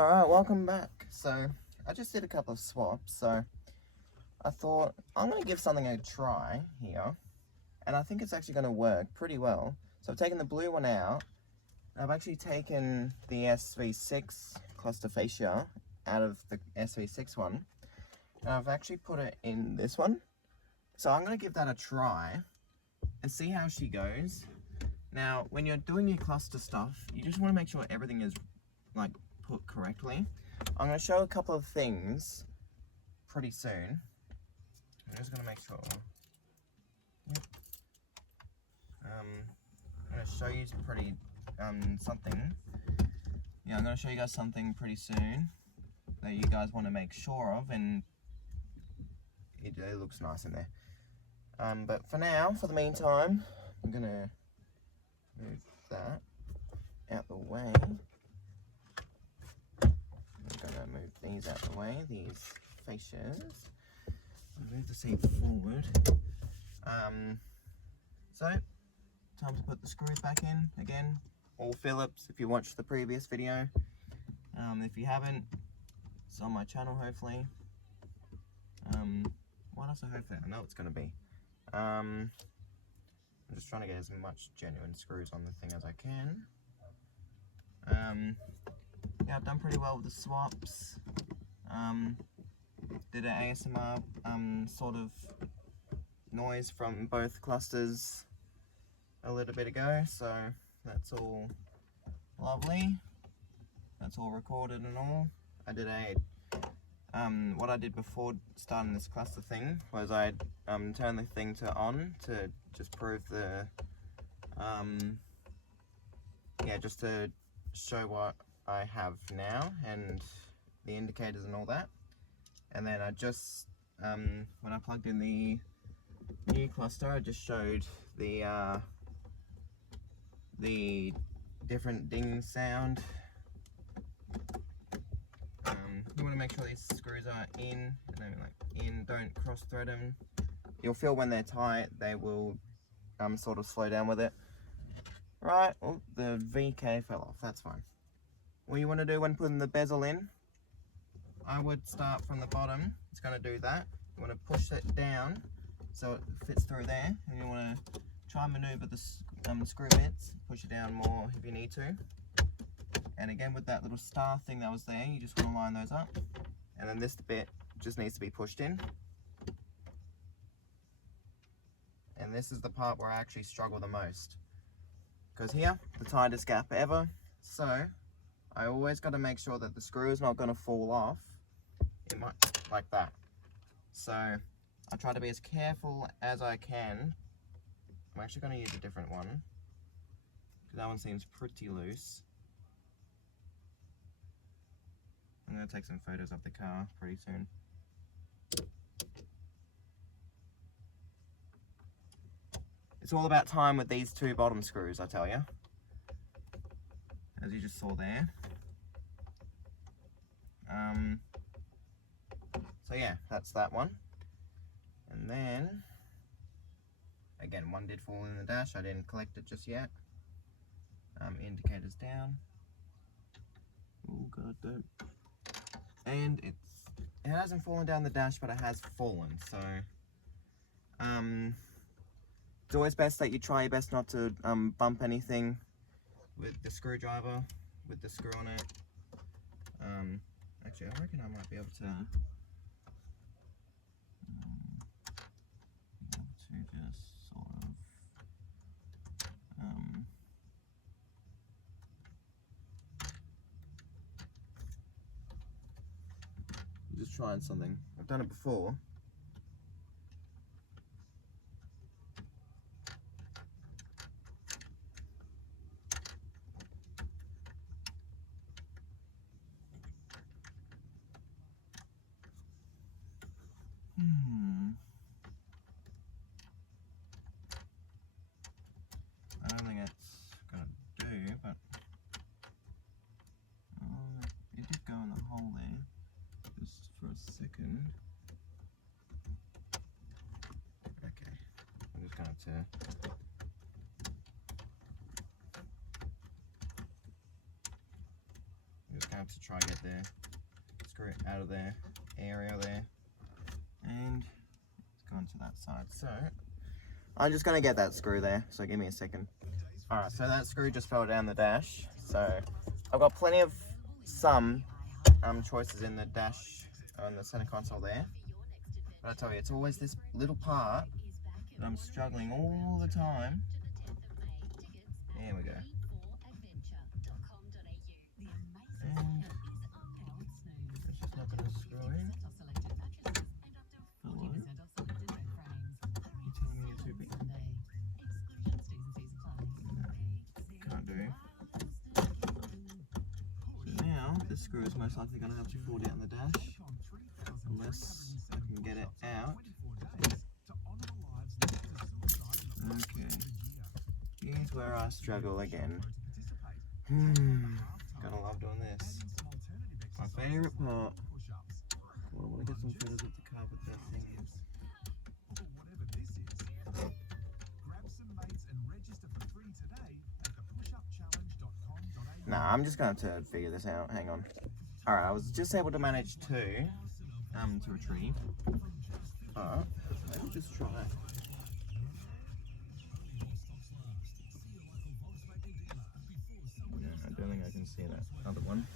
Alright, welcome back. So, I just did a couple of swaps, so I thought I'm going to give something a try here, and I think it's actually going to work pretty well. So I've taken the blue one out, and I've actually taken the SV6 cluster fascia out of the SV6 one, and I've actually put it in this one. So I'm going to give that a try and see how she goes. Now, when you're doing your cluster stuff, you just want to make sure everything is like put correctly. I'm going to show a couple of things pretty soon. I'm just going to make sure. Yep. I'm going to show you something. Yeah, I'm going to show you guys something pretty soon that you guys want to make sure of, and it looks nice in there. But for now, for the meantime, I'm going to move that out the way. I'm going to move these out the way, these fascias. Move the seat forward. So, time to put the screws back in again. All Phillips, if you watched the previous video. If you haven't, it's on my channel hopefully. What else I know it's going to be. I'm just trying to get as much genuine screws on the thing as I can. Yeah, I've done pretty well with the swaps. Did an ASMR sort of noise from both clusters a little bit ago, so that's all lovely. That's all recorded and all. I did what I did before starting this cluster thing was I turned the thing to on to just prove the yeah, just to show what I have now and the indicators and all that. And then I just when I plugged in the new cluster, I just showed the different ding sound. You want to make sure these screws are in, and then like in, don't cross thread them. You'll feel when they're tight, they will sort of slow down with it. Right, well, the VK fell off, that's fine. What you want to do when putting the bezel in, I would start from the bottom. It's going to do that. You want to push it down so it fits through there, and you want to try and maneuver the screw bits, push it down more if you need to. And again, with that little star thing that was there, you just want to line those up. And then this bit just needs to be pushed in. And this is the part where I actually struggle the most. Because here, the tightest gap ever. So, I always got to make sure that the screw is not going to fall off. It might, like that. So, I try to be as careful as I can. I'm actually going to use a different one, because that one seems pretty loose. I'm going to take some photos of the car pretty soon. It's all about time with these two bottom screws, I tell you. As you just saw there. So yeah, that's that one. And then, again, one did fall in the dash. I didn't collect it just yet. Indicators down. Oh god, don't. And it hasn't fallen down the dash, but it has fallen. So, it's always best that you try your best not to bump anything with the screwdriver, with the screw on it. Actually, I reckon I might be able to just sort of just trying something. I've done it before. I don't think it's gonna do, but it did go in the hole there, just for a second. Okay, I'm just going to to try and get the screw out of the area there. And it's gone to that side. So I'm just gonna get that screw there, so give me a second. Alright, so that screw just fell down the dash. So I've got plenty of some choices in the dash on the center console there. But I tell you, it's always this little part that I'm struggling all the time. There we go. And it's just not going to screw in. Hello? You're telling me you're too big? Can't do. So now, the screw is most likely going to have to fall down the dash. Unless I can get it out. Okay. Here's where I struggle again. Gotta love doing this. My favourite part. Well, I want to get some photos of the car with that thing is. Nah, I'm just going to have to figure this out. Hang on. Alright, I was just able to manage two to retrieve. But let me just try. No, I don't think I can see that other one.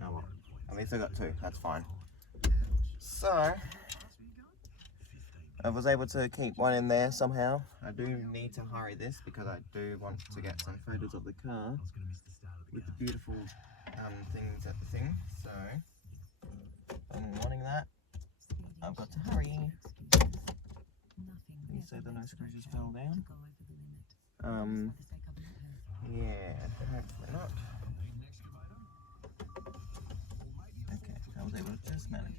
Oh well, at least I got two, that's fine. So, I was able to keep one in there somehow. I do need to hurry this because I do want to get some photos of the car with the beautiful things at the thing. So, I'm wanting that. I've got to hurry. You say the no screw just fell down? Yeah, hopefully not. Okay, I was able to just manage it.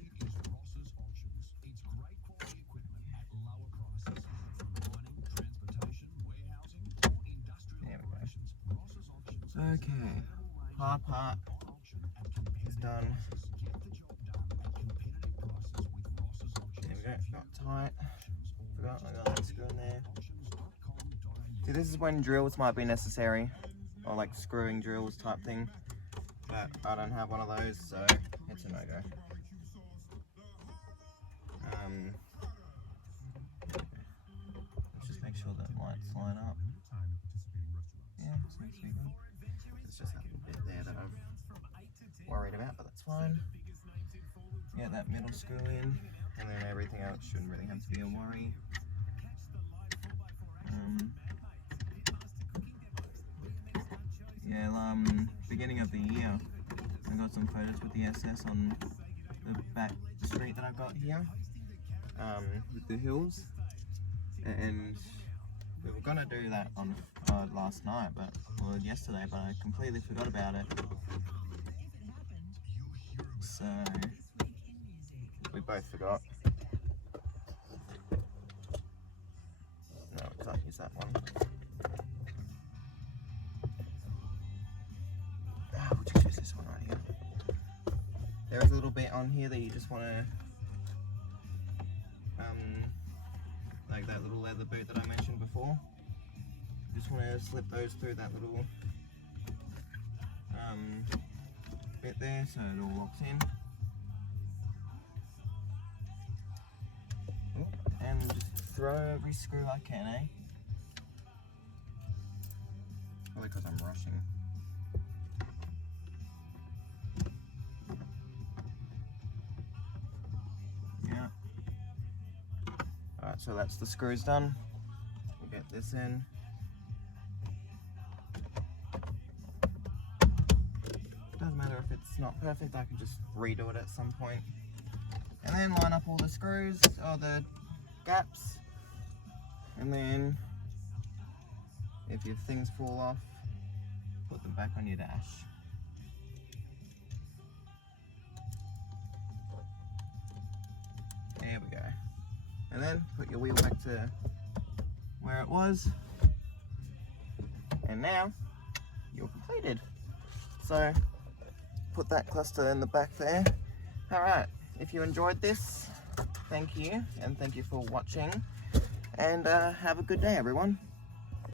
There we go. Okay, hard part is done. There we go, got tight. Forgot I got that screw in there. See, this is when drills might be necessary, or like screwing drills type thing, but I don't have one of those, so it's a no-go. Let's just make sure that lights line up. Yeah, seems to be good. It's just that little bit there that I'm worried about, but that's fine. Get that middle screw in, and then everything else shouldn't really have to be a worry. Yeah, beginning of the year, I got some photos with the SS on the back street that I've got here, with the hills, and we were gonna do that on last night, or yesterday, but I completely forgot about it. So we both forgot. No, we can't use that one. We'll just use this one right here. There is a little bit on here that you just want to, like that little leather boot that I mentioned before. You just want to slip those through that little bit there so it all locks in. And just throw every screw I can, eh? Probably because I'm rushing. Yeah. Alright, so that's the screws done. We'll get this in. Doesn't matter if it's not perfect, I can just redo it at some point. And then line up all the screws, or the gaps. And then, if your things fall off, put them back on your dash. There we go. And then put your wheel back to where it was. And now you're completed. So put that cluster in the back there. Alright, if you enjoyed this, thank you, and thank you for watching. and have a good day, everyone.